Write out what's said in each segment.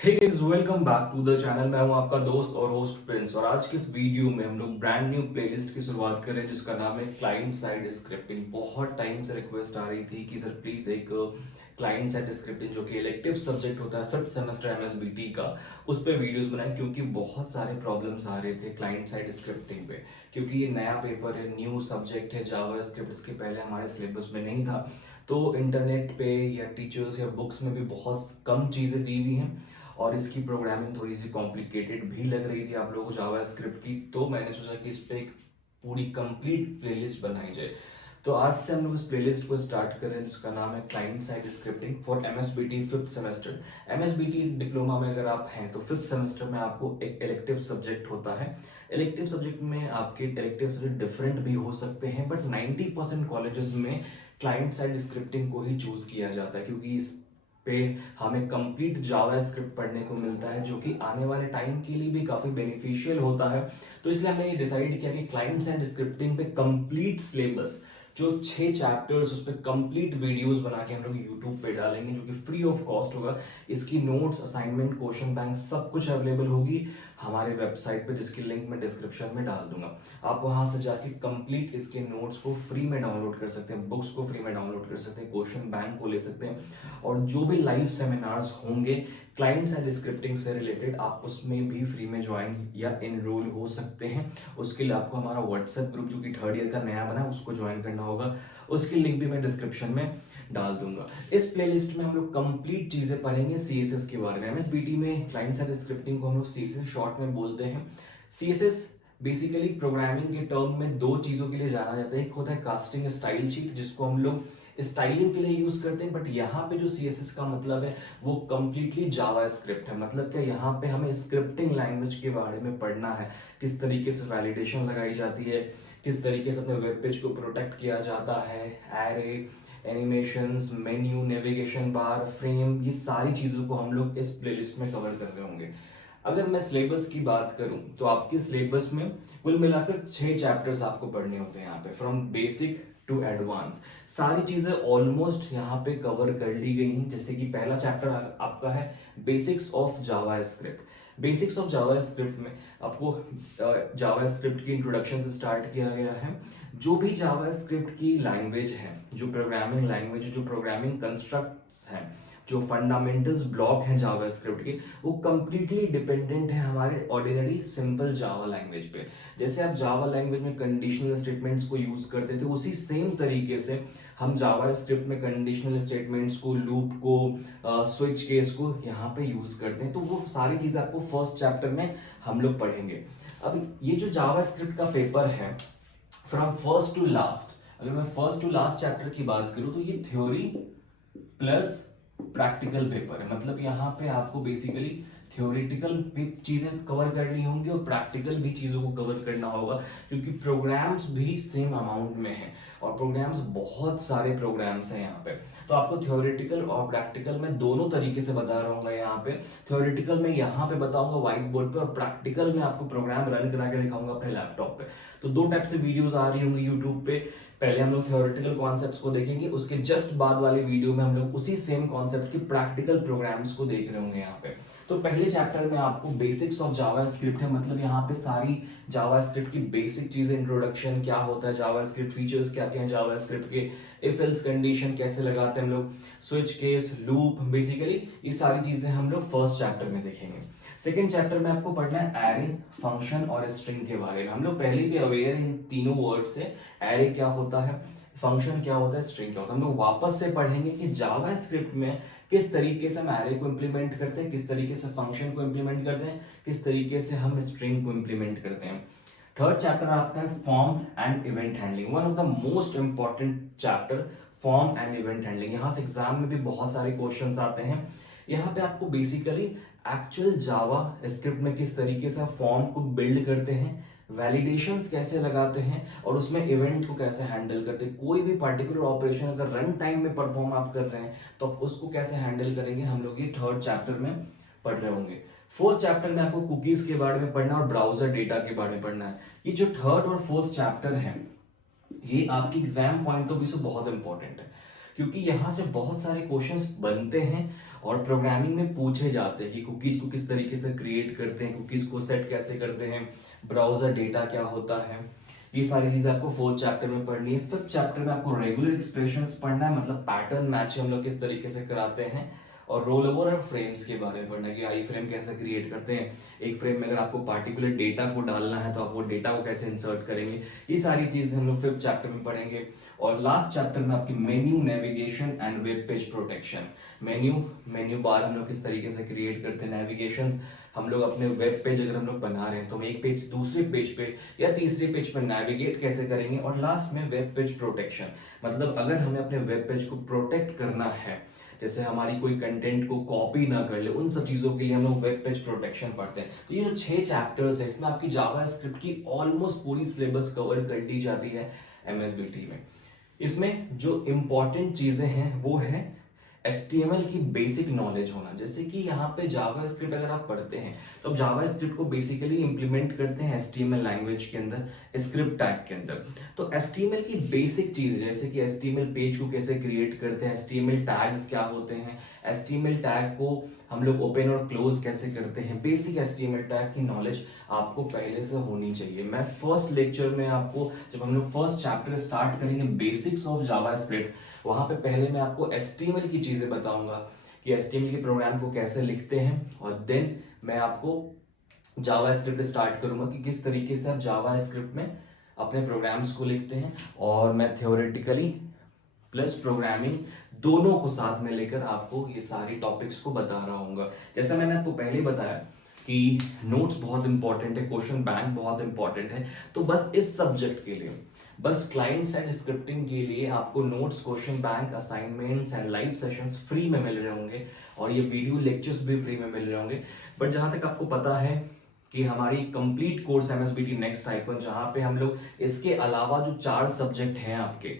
Hey guys, welcome back to the channel. मैं हूं आपका दोस्त और होस्ट प्रिंस, और आज की इस वीडियो में हम लोग ब्रांड न्यू प्लेलिस्ट की शुरुआत कर रहे हैं जिसका नाम है क्लाइंट साइड स्क्रिप्टिंग। बहुत टाइम से रिक्वेस्ट आ रही थी कि सर प्लीज एक क्लाइंट साइड स्क्रिप्टिंग जो कि इलेक्टिव सब्जेक्ट होता है 5th सेमेस्टर एमएसबीटी का, उस पर वीडियोस बनाए, क्योंकि बहुत सारे प्रॉब्लम्स आ रहे थे क्लाइंट साइड स्क्रिप्टिंग पे। क्योंकि ये नया पेपर है, न्यू सब्जेक्ट है जावा स्क्रिप्ट, इसके पहले हमारे सिलेबस में नहीं था। तो इंटरनेट पे या टीचर्स या बुक्स में भी बहुत कम चीज़ें दी हुई हैं, और इसकी प्रोग्रामिंग थोड़ी सी कॉम्प्लिकेटेड भी लग रही थी आप लोगों को जावा स्क्रिप्ट की। तो मैंने सोचा कि इस पे एक पूरी कंप्लीट प्लेलिस्ट बनाई जाए। तो आज से हम लोग इस प्लेलिस्ट को स्टार्ट कर रहे हैं जिसका नाम है client side scripting for MSBT 5th semester. MSBT diploma में अगर आप हैं तो 5th सेमेस्टर में आपको एक इलेक्टिव सब्जेक्ट होता है। इलेक्टिव सब्जेक्ट में आपके इलेक्टिव सब्जेक्ट डिफरेंट भी हो सकते हैं, बट 90% कॉलेजेस में क्लाइंट साइड स्क्रिप्टिंग को ही चूज किया जाता है, क्योंकि इस पे हमें कंप्लीट जावा स्क्रिप्ट पढ़ने को मिलता है जो कि आने वाले टाइम के लिए भी काफी बेनिफिशियल होता है। तो इसलिए हमने ये डिसाइड किया कि क्लाइंट साइड स्क्रिप्टिंग पे कंप्लीट सिलेबस जो 6 चैप्टर्स, उस पर कंप्लीट वीडियोस बना के हम लोग यूट्यूब पे डालेंगे जो कि फ्री ऑफ कॉस्ट होगा। इसकी नोट्स, असाइनमेंट, क्वेश्चन बैंक सब कुछ अवेलेबल होगी हमारे वेबसाइट पे, जिसकी लिंक मैं डिस्क्रिप्शन में डाल दूंगा। आप वहां से जाके कंप्लीट इसके नोट्स को फ्री में डाउनलोड कर सकते हैं, बुक्स को फ्री में डाउनलोड कर सकते हैं, क्वेश्चन बैंक को ले सकते हैं, और जो भी लाइव सेमिनार्स होंगे क्लाइंट साइड स्क्रिप्टिंग से रिलेटेड, आप उसमें भी फ्री में ज्वाइन या इनरोल हो सकते हैं। उसके लिए आपको हमारा व्हाट्सएप ग्रुप जो कि 3rd ईयर का नया बना है उसको ज्वाइन करना होगा। उसकी लिंक भी मैं डिस्क्रिप्शन में डाल दूंगा। इस प्लेलिस्ट में हम लोग कंप्लीट चीजें पढ़ेंगे सीएसएस के बारे में। एमएसबीटी में क्लाइंट साइड स्क्रिप्टिंग को हम लोग सीएसएस शॉर्ट में बोलते हैं। सीएसएस बेसिकली प्रोग्रामिंग के टर्म में दो चीजों के लिए जाना जाता है। एक होता है कास्टिंग स्टाइल शीट, जिसको हम लोग स्टाइलिंग के लिए यूज करते हैं, बट यहाँ पे जो सीएसएस का मतलब है वो कंप्लीटली जावा स्क्रिप्ट है। मतलब क्या, यहाँ पे हमें स्क्रिप्टिंग लैंग्वेज के बारे में पढ़ना है, किस तरीके से वैलिडेशन लगाई जाती है, किस तरीके से अपने वेब पेज को प्रोटेक्ट किया जाता है, array, animations, menu, navigation bar, frame, ये सारी चीजों को हम लोग इस प्लेलिस्ट में कवर कर रहे होंगे। अगर मैं सिलेबस की बात करूं तो आपके सिलेबस में कुल मिलाकर 6 चैप्टर्स आपको पढ़ने होते हैं यहाँ पे, फ्रॉम बेसिक टू एडवांस। सारी चीजें ऑलमोस्ट यहाँ पे कवर कर ली गई हैं। जैसे कि पहला चैप्टर आपका है basics of Java script. Basics of Java script में आपको जावा स्क्रिप्ट की इंट्रोडक्शन से स्टार्ट किया गया है। जो भी जावा स्क्रिप्ट की लैंग्वेज है, जो प्रोग्रामिंग लैंग्वेज है, जो प्रोग्रामिंग कंस्ट्रक्ट्स हैं, जो फंडामेंटल्स ब्लॉक हैं जावा स्क्रिप्ट के, वो कंप्लीटली डिपेंडेंट है हमारे ऑर्डिनरी सिंपल जावा लैंग्वेज पे। जैसे आप जावा लैंग्वेज में कंडीशनल स्टेटमेंट्स को यूज करते थे, उसी सेम तरीके से हम जावा स्क्रिप्ट में कंडीशनल स्टेटमेंट्स को, लूप को, स्विच केस को यहाँ पे यूज करते हैं। तो वो सारी चीजें आपको फर्स्ट चैप्टर में हम लोग पढ़ेंगे। अब ये जो जावा स्क्रिप्ट का पेपर है, फ्रॉम फर्स्ट टू लास्ट, अगर मैं फर्स्ट टू लास्ट चैप्टर की बात करूं तो ये थ्योरी प्लस प्रैक्टिकल पेपर है। मतलब यहाँ पे आपको बेसिकली थ्योरेटिकल भी चीजें कवर करनी होंगी और प्रैक्टिकल भी चीजों को कवर करना होगा, क्योंकि प्रोग्राम्स भी सेम अमाउंट में हैं, और प्रोग्राम्स बहुत सारे प्रोग्राम्स हैं यहाँ पे। तो आपको थ्योरेटिकल और प्रैक्टिकल में दोनों तरीके से बता रहा हूँ। यहाँ पे थ्योरेटिकल में यहाँ पे बताऊंगा व्हाइट बोर्ड पे, और प्रैक्टिकल में आपको प्रोग्राम रन करा के दिखाऊंगा अपने लैपटॉप पे। तो दो टाइप से वीडियोस आ रही होंगी यूट्यूब पे। पहले हम लोग थ्योरेटिकल कॉन्सेप्ट्स को देखेंगे, उसके जस्ट बाद वाले वीडियो में हम लोग उसी सेम कॉन्सेप्ट के प्रैक्टिकल प्रोग्राम्स को देख रहे होंगे यहाँ पे। तो पहले चैप्टर में आपको बेसिक्स ऑफ जावा स्क्रिप्ट है, मतलब यहाँ पे सारी जावा स्क्रिप्ट की बेसिक चीजें, इंट्रोडक्शन क्या होता है जावा स्क्रिप्ट, फीचर्स क्या क्या हैं जावा स्क्रिप्ट के, इफ एल्स कंडीशन कैसे लगाते हैं हम लोग, स्विच केस, लूप, बेसिकली ये सारी चीजें हम लोग फर्स्ट चैप्टर में देखेंगे। सेकेंड चैप्टर में आपको पढ़ना है एरे, फंक्शन और स्ट्रिंग के बारे में। हम लोग पहले भी अवेयर हैं इन तीनों वर्ड से। एरे क्या होता है, फंक्शन क्या होता है, स्ट्रिंग क्या होता है। हम लोग वापस से पढ़ेंगे कि जावा स्क्रिप्ट में किस तरीके से हम एरे को इंप्लीमेंट करते हैं, किस तरीके से फंक्शन को इंप्लीमेंट करते हैं, किस तरीके से हम स्ट्रिंग को इंप्लीमेंट करते हैं। थर्ड चैप्टर आपका है form and event handling, one of the most important chapter, form and event handling. यहाँ से एग्जाम में भी बहुत सारे क्वेश्चंस आते हैं। यहाँ पे आपको बेसिकली एक्चुअल जावा स्क्रिप्ट में किस तरीके से फॉर्म को बिल्ड करते हैं, वैलिडेशंस कैसे लगाते हैं, और उसमें इवेंट को कैसे हैंडल करते हैं। कोई भी पर्टिकुलर ऑपरेशन अगर रन टाइम में परफॉर्म आप कर रहे हैं तो आप उसको कैसे हैंडल करेंगे, हम लोग ये थर्ड चैप्टर में पढ़ रहे होंगे। फोर्थ चैप्टर में आपको कुकीज के बारे में पढ़ना और ब्राउजर डेटा के बारे में पढ़ना है। ये जो थर्ड और फोर्थ चैप्टर है ये आपकी एग्जाम पॉइंट ऑफ व्यू से बहुत इंपॉर्टेंट है, क्योंकि यहां से बहुत सारे क्वेश्चंस बनते हैं और प्रोग्रामिंग में पूछे जाते हैं कि कुकीज को किस तरीके से क्रिएट करते हैं, कुकीज को सेट कैसे करते हैं, ब्राउजर डेटा क्या होता है, ये सारी चीजें आपको 4th चैप्टर में पढ़नी है। 5th चैप्टर में आपको रेगुलर एक्सप्रेशंस पढ़ना है, मतलब पैटर्न मैच हम लोग किस तरीके से कराते हैं, और रोल ओवर और फ्रेम्स के बारे में पढ़ना है कि आई फ्रेम कैसे क्रिएट करते हैं। एक फ्रेम में अगर आपको पार्टिकुलर डेटा को डालना है तो आप वो डेटा को कैसे इंसर्ट करेंगे, ये सारी चीजें हम लोग 5th चैप्टर में पढ़ेंगे। और लास्ट चैप्टर में आपकी menu navigation and web page protection. Menu bar हम लोग किस तरीके से क्रिएट करते हैं, नेविगेशन हम लोग अपने वेब पेज अगर हम लोग बना रहे हैं तो हम एक पेज दूसरे पेज पे या तीसरे पेज पे नेविगेट कैसे करेंगे। और लास्ट में वेब पेज प्रोटेक्शन, मतलब अगर हमें अपने वेब पेज को प्रोटेक्ट करना है, जैसे हमारी कोई कंटेंट को कॉपी ना कर ले, उन सब चीजों के लिए हम लोग वेब पेज प्रोटेक्शन पढ़ते हैं। तो ये जो 6 चैप्टर्स है इसमें आपकी जावास्क्रिप्ट की ऑलमोस्ट पूरी सिलेबस कवर कर दी जाती है एमएसबीटी में। इसमें जो इंपॉर्टेंट चीजें हैं वो है HTML की बेसिक नॉलेज होना। जैसे कि यहाँ पे जावास्क्रिप्ट अगर आप पढ़ते हैं तो अब जावास्क्रिप्ट को बेसिकली इंप्लीमेंट करते हैं HTML लैंग्वेज के अंदर, स्क्रिप्ट टैग के अंदर। तो HTML की बेसिक चीज जैसे कि HTML पेज को कैसे क्रिएट करते हैं, HTML टैग्स क्या होते हैं, HTML टैग को हम लोग ओपन और क्लोज कैसे करते हैं, बेसिक HTML टैग की नॉलेज आपको पहले से होनी चाहिए। मैं फर्स्ट लेक्चर में आपको, जब हम लोग फर्स्ट चैप्टर स्टार्ट करेंगे बेसिक्स ऑफ जावास्क्रिप्ट, वहां पे पहले मैं आपको HTML की चीजें बताऊंगा कि HTML के प्रोग्राम को कैसे लिखते हैं, और देन मैं आपको जावास्क्रिप्ट स्टार्ट करूंगा कि किस तरीके से आप जावास्क्रिप्ट में अपने प्रोग्राम्स को लिखते हैं। और मैं थ्योरेटिकली प्लस प्रोग्रामिंग दोनों को साथ में लेकर आपको ये सारी टॉपिक्स को बता रहा हूँ। जैसा मैंने आपको पहले ही बताया कि नोट्स बहुत इंपॉर्टेंट है, क्वेश्चन बैंक बहुत इंपॉर्टेंट है। तो बस इस सब्जेक्ट के लिए, बस क्लाइंट साइड स्क्रिप्टिंग के लिए आपको notes, question bank, assignments and live sessions free में मिल रहे होंगे, और ये वीडियो लेक्चर्स भी फ्री में मिल रहे होंगे। बट जहां तक आपको पता है कि हमारी complete course MSBT next icon, जहां पे हम लोग इसके अलावा जो 4 सब्जेक्ट हैं आपके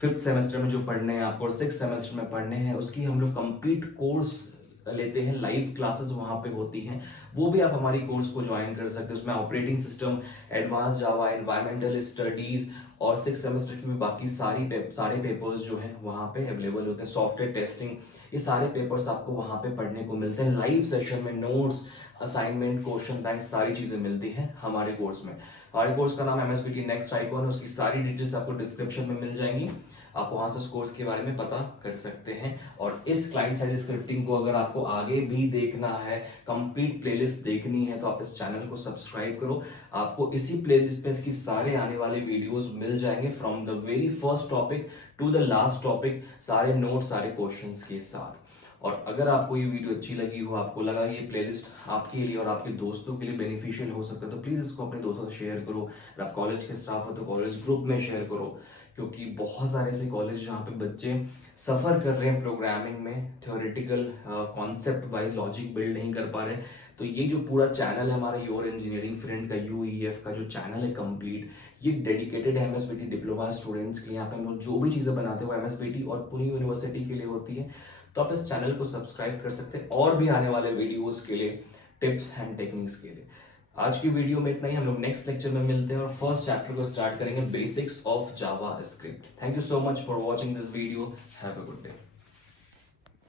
5th सेमेस्टर में जो पढ़ने हैं आपको और 6th सेमेस्टर में पढ़ने हैं, उसकी हम लोग कंप्लीट कोर्स लेते हैं, लाइव क्लासेस वहां पे होती हैं, वो भी आप हमारी कोर्स को ज्वाइन कर सकते हैं। उसमें ऑपरेटिंग सिस्टम, एडवांस जावा, एनवायरमेंटल स्टडीज और 6th सेमेस्टर की भी बाकी सारे पेपर्स जो हैं वहां पे अवेलेबल होते हैं। सॉफ्टवेयर टेस्टिंग, ये सारे पेपर्स आपको वहां पे पढ़ने को मिलते हैं। लाइव सेशन में नोट्स, असाइनमेंट, क्वेश्चन बैंक, सारी चीजें मिलती हैं हमारे कोर्स में। हमारे कोर्स का नाम एमएसबीटी नेक्स्ट आइकॉन है, उसकी सारी डिटेल्स आपको डिस्क्रिप्शन में मिल जाएंगी, आप वहां से उस कोर्स के बारे में पता कर सकते हैं। और इस क्लाइंट साइड स्क्रिप्टिंग को अगर आपको आगे भी देखना है, कंप्लीट प्लेलिस्ट देखनी है, तो आप इस चैनल को सब्सक्राइब करो। आपको इसी प्लेलिस्ट पे इसकी सारे आने वाले वीडियोस मिल जाएंगे, from the very first topic to the last topic, सारे नोट्स, सारे क्वेश्चंस के साथ। और अगर आपको ये वीडियो अच्छी लगी हो, आपको लगा ये प्लेलिस्ट आपके लिए और आपके दोस्तों के लिए बेनिफिशियल हो सकता है, तो प्लीज इसको अपने दोस्तों से शेयर करो। अगर आप कॉलेज के स्टाफ हो तो कॉलेज ग्रुप में शेयर करो, क्योंकि बहुत सारे ऐसे कॉलेज जहाँ पे बच्चे सफर कर रहे हैं प्रोग्रामिंग में, theoretical concept wise logic build नहीं कर पा रहे। तो ये जो पूरा चैनल है हमारा योर इंजीनियरिंग फ्रेंड का, यूईएफ का जो चैनल है कंप्लीट, ये डेडिकेटेड है एमएसबीटी डिप्लोमा स्टूडेंट्स के लिए। यहाँ पे हम लोग जो भी चीजें बनाते हैं वो एमएसबीटी और पुणे यूनिवर्सिटी के लिए होती है। तो आप इस चैनल को सब्सक्राइब कर सकते हैं और भी आने वाले वीडियोस के लिए, टिप्स एंड टेक्निक्स के लिए। आज की वीडियो में इतना ही, हम लोग नेक्स्ट लेक्चर में मिलते हैं और फर्स्ट चैप्टर को स्टार्ट करेंगे, basics of Java script. Thank you so much for watching this video, have a good day.